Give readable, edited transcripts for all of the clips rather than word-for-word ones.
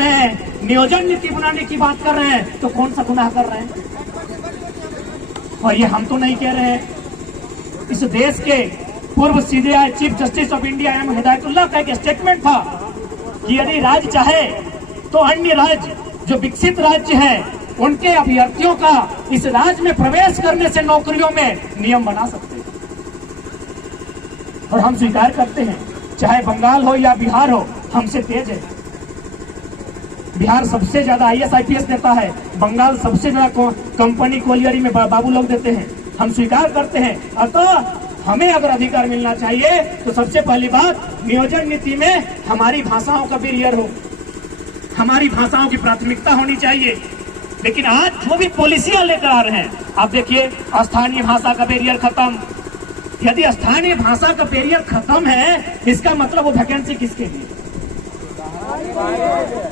रहे हैं, नियोजन नीति बनाने की बात कर रहे हैं, तो कौन सा गुनाह कर रहे हैं? और ये हम तो नहीं कह रहे हैं। इस देश के पूर्व CBI chief justice of India M Hidayatullah का एक स्टेटमेंट था कि यदि राज्य चाहे तो अन्य राज्य जो विकसित राज्य है उनके अभ्यर्थियों का इस राज्य में प्रवेश करने से नौकरियों में नियम बना सकते हैं। और हम स्वीकार करते हैं, चाहे बंगाल हो या बिहार हो, हमसे तेज है। बिहार सबसे ज्यादा IAS IPS देता है, बंगाल सबसे ज्यादा कंपनी कोलियरी में बाबू लोग देते हैं। हम स्वीकार करते हैं। अतः हमें अगर अधिकार मिलना चाहिए तो सबसे पहली बात, नियोजन नीति में हमारी भाषाओं का बैरियर हो, हमारी भाषाओं की प्राथमिकता होनी चाहिए। लेकिन आज जो भी पॉलिसियां लेकर आ रहे हैं, आप देखिए, स्थानीय भाषा का बैरियर खत्म। यदि स्थानीय भाषा का बैरियर खत्म है, इसका मतलब वो वैकेंसी किसके लिए?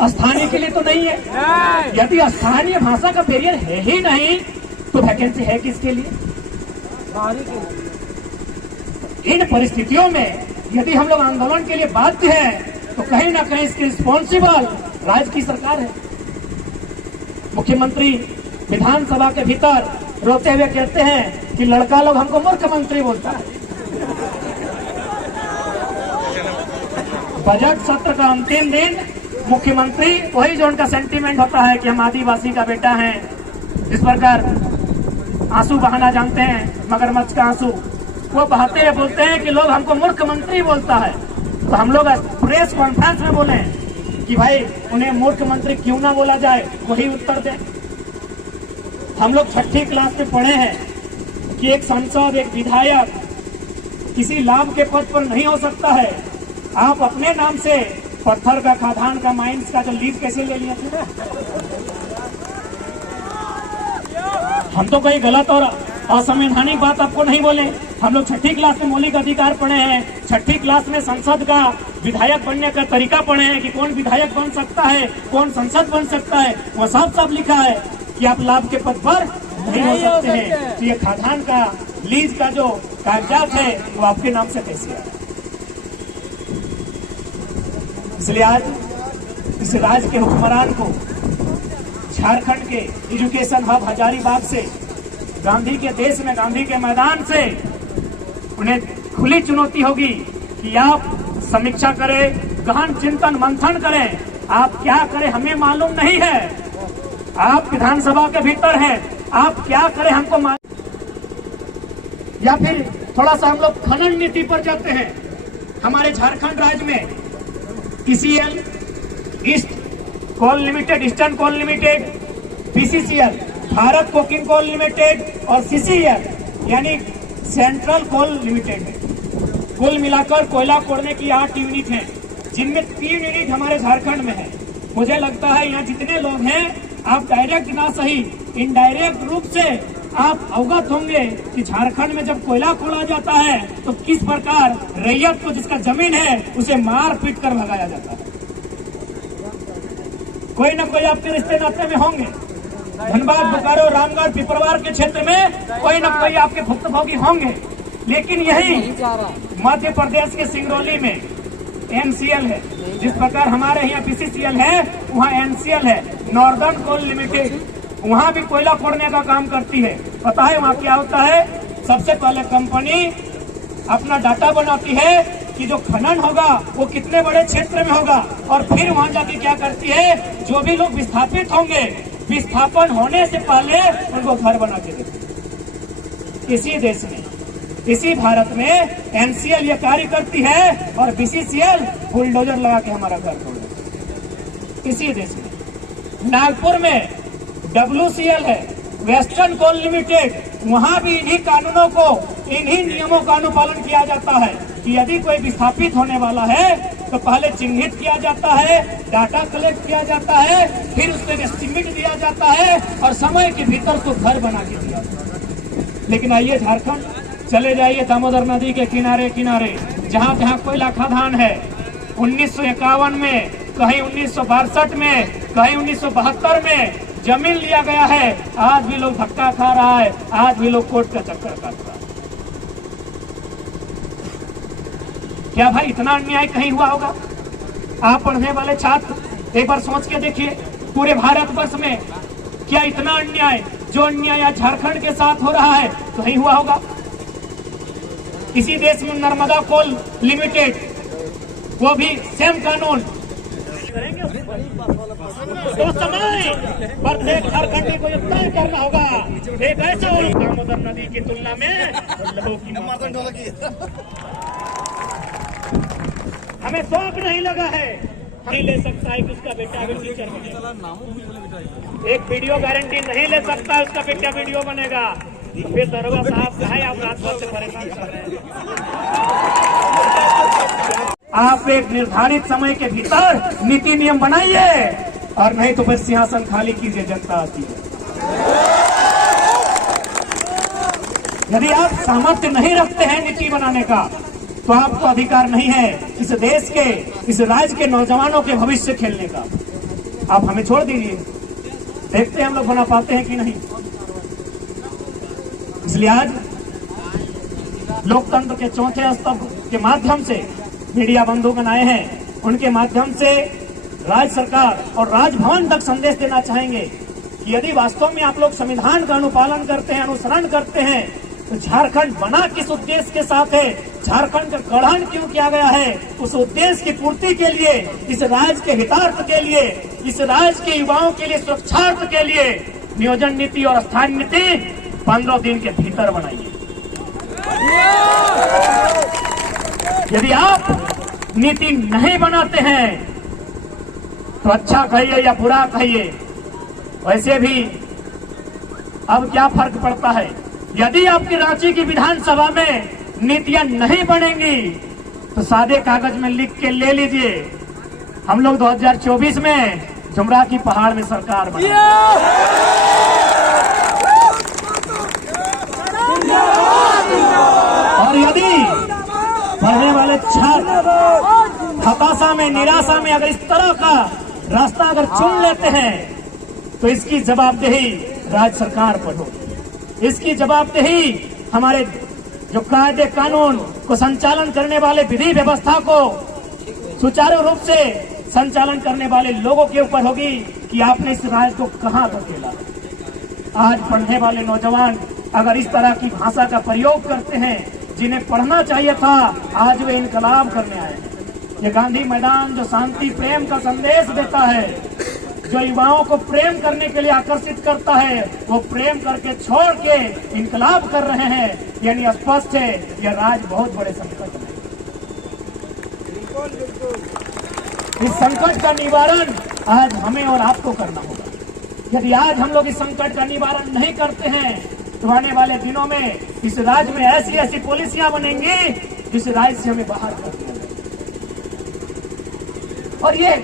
स्थानीय के लिए तो नहीं है। यदि स्थानीय भाषा का बैरियर है ही नहीं, तो वैकेंसी है किसके लिए? इन परिस्थितियों में यदि हम लोग आंदोलन के लिए बाध्य हैं, तो कहीं ना कहीं इसकी रिस्पॉन्सिबल राज्य की सरकार है। मुख्यमंत्री विधानसभा के भीतर रोते हुए कहते हैं कि लड़का लोग हमको मूर्ख मंत्री बोलता है। बजट सत्र का अंतिम दिन मुख्यमंत्री वही जो उनका सेंटीमेंट होता है कि हम आदिवासी का बेटा हैं, जिस प्रकार आंसू बहाना जानते हैं, मगरमच्छ का आंसू, वो बहाते हुए बोलते हैं कि लोग हमको मूर्ख मंत्री बोलता है। तो हम लोग प्रेस कॉन्फ्रेंस में बोले कि भाई उन्हें मूर्ख मंत्री क्यों ना बोला जाए, वही उत्तर दें। हम लोग 6ठी क्लास में पढ़े हैं कि एक सांसद, एक विधायक किसी लाभ के पद पर नहीं हो सकता है। आप अपने नाम से पत्थर का, खादान का, माइंस का जो लीज कैसे ले लिए थे? हम तो कोई गलत और असंवैधानिक बात आपको नहीं बोले। हम लोग 6ठी क्लास में मौलिक अधिकार पढ़े हैं, 6ठी क्लास में संसद का, विधायक बनने का तरीका पढ़े हैं कि कौन विधायक बन सकता है, कौन संसद बन सकता है। वो साफ लिखा है कि आप लाभ के पद पर नहीं हो सकते हैं। तो ये खादान का, लीज का जो कागजात है वो आपके नाम से कैसे है? इसलिए आज इस राज्य के हुक्मरान को झारखंड के एजुकेशन हब हजारीबाग से, गांधी के देश में, गांधी के मैदान से उन्हें खुली चुनौती होगी कि आप समीक्षा करें, गहन चिंतन मंथन करें। आप क्या करें हमें मालूम नहीं है, आप विधानसभा के भीतर हैं, आप क्या करें हमको मालूम। या फिर थोड़ा सा हम लोग खनन नीति पर जाते हैं। हमारे झारखंड राज्य में TCL, east coal limited, eastern coal limited, BCCL, Bharat coking coal limited और CCL यानी सेंट्रल कोल लिमिटेड है। कुल मिलाकर कोयला खोदने की 8 यूनिट हैं, जिनमें 3 यूनिट हमारे झारखंड में है। मुझे लगता है यहाँ जितने लोग हैं, आप डायरेक्ट ना सही इनडायरेक्ट रूप से आप अवगत होंगे कि झारखंड में जब कोयला खोदा जाता है तो किस प्रकार रैयत को, जिसका जमीन है, उसे मार पीट कर भगाया जाता है। कोई ना कोई आपके रिश्ते नाते में होंगे। धनबाद, बोकारो, रामगढ़, पिपरवार के क्षेत्र में कोई ना कोई आपके भुक्तभोगी होंगे। लेकिन यही मध्य प्रदेश के सिंगरौली में NCL है, जिस प्रकार हमारे यहाँ BCCL है, वहाँ NCL है, नॉर्दर्न कोल लिमिटेड, वहाँ भी कोयला खोदने का काम करती है। पता है वहाँ क्या होता है? सबसे पहले कंपनी अपना डाटा बनाती है कि जो खनन होगा वो कितने बड़े क्षेत्र में होगा, और फिर वहाँ जाके क्या करती है, जो भी लोग विस्थापित होंगे, विस्थापन होने से पहले उनको घर बना के देती है। इसी देश में, इसी भारत में NCL ये कार्य करती है और BCCL बुलडोजर लगा के हमारा घर तोड़ देती है। इसी देश में नागपुर में WCL है, वेस्टर्न कोल लिमिटेड, वहाँ भी इन्हीं कानूनों को, इन्हीं नियमों का अनुपालन किया जाता है कि यदि कोई विस्थापित होने वाला है तो पहले चिन्हित किया जाता है, डाटा कलेक्ट किया जाता है, फिर उस पर एस्टिमेट दिया जाता है और समय के भीतर उसको घर बना के दिया जाता है। लेकिन आइए झारखंड चले जाइए, दामोदर नदी के किनारे किनारे जहाँ जहाँ कोयला खदान है, 1951 में, कहीं 1962 में, कहीं 1972 में जमीन लिया गया है। आज भी लोग धक्का खा रहा है, आज भी लोग कोर्ट का चक्कर काट रहा है। क्या भाई इतना अन्याय कहीं हुआ होगा? आप पढ़ने वाले छात्र एक बार सोच के देखिए, पूरे भारतवर्ष में क्या इतना अन्याय, जो अन्याय आज झारखंड के साथ हो रहा है तो नहीं हुआ होगा? किसी देश में नर्मदा कोल लिमिटेड, वो भी सेम कानून तो समय प्रत्येक झारखंडी को यह तय करना होगा, एक ऐसा दामोदर नदी की तुलना में लहू की हमें शौक नहीं लगा है, नहीं ले सकता है कि उसका बेटा भी टीचर बनेगा। एक वीडियो गारंटी नहीं ले सकता उसका बेटा वीडियो बनेगा। फिर दरोगा साहब कहे आप रात भर से परेशान कर रहे हैं। आप एक निर्धारित समय के भीतर नीति नियम बनाइए, और नहीं तो फिर सिंहासन खाली कीजिए, जनता आती है। यदि आप सामर्थ्य नहीं रखते हैं नीति बनाने का, तो आपको अधिकार नहीं है इस देश के, इस राज्य के नौजवानों के भविष्य खेलने का। आप हमें छोड़ दीजिए, देखते हैं हम लोग बना पाते हैं कि नहीं। इसलिए आज लोकतंत्र के चौथे स्तंभ के माध्यम से मीडिया बंधुगण आए हैं, उनके माध्यम से राज्य सरकार और राजभवन तक संदेश देना चाहेंगे कि यदि वास्तव में आप लोग संविधान का अनुपालन करते हैं, अनुसरण करते हैं, तो झारखंड बना किस उद्देश्य के साथ है, झारखंड का गठन क्यों किया गया है, उस उद्देश्य की पूर्ति के लिए, इस राज्य के हितार्थ के लिए, इस राज्य के युवाओं के लिए, सुरक्षार्थ के लिए नियोजन नीति और स्थान नीति 15 दिन के भीतर बनाइए। यदि आप नीति नहीं बनाते हैं तो अच्छा कहिए या बुरा कहिए, वैसे भी अब क्या फर्क पड़ता है। यदि आपकी रांची की विधानसभा में नीतियां नहीं बनेंगी तो सादे कागज में लिख के ले लीजिए, हम लोग 2024 में जुमरा की पहाड़ में सरकार बनाएंगे। और यदि पढ़ने वाले छात्र हताशा में, निराशा में अगर इस तरह का रास्ता अगर चुन लेते हैं, तो इसकी जवाबदेही राज्य सरकार पर होगी। इसकी जवाबदेही हमारे जो कायदे कानून को संचालन करने वाले, विधि व्यवस्था को सुचारू रूप से संचालन करने वाले लोगों के ऊपर होगी कि आपने इस राज्य को कहां धकेला। आज पढ़ने वाले नौजवान अगर इस तरह की भाषा का प्रयोग करते हैं, जिन्हें पढ़ना चाहिए था, आज वे इनकलाब करने आए हैं। ये गांधी मैदान जो शांति प्रेम का संदेश देता है, जो युवाओं को प्रेम करने के लिए आकर्षित करता है, वो प्रेम करके छोड़ के इनकलाब कर रहे हैं। यानी स्पष्ट है यह राज्य बहुत बड़े संकट में। इस संकट का निवारण आज हमें और आपको करना होगा। यदि आज हम लोग इस संकट का निवारण नहीं करते हैं, तो आने वाले दिनों में इस राज्य में ऐसी ऐसी पॉलिसियां बनेंगी जिस राज्य से हमें बाहर कर दिया जाए। और ये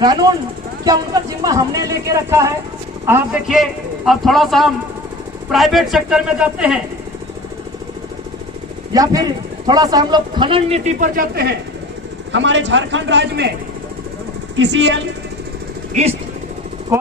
कानून क्या उनका जिम्मा हमने लेके रखा है? आप देखिए, अब थोड़ा सा हम प्राइवेट सेक्टर में जाते हैं, या फिर थोड़ा सा हम लोग खनन नीति पर जाते हैं। हमारे झारखंड राज्य में TCL, ईस्ट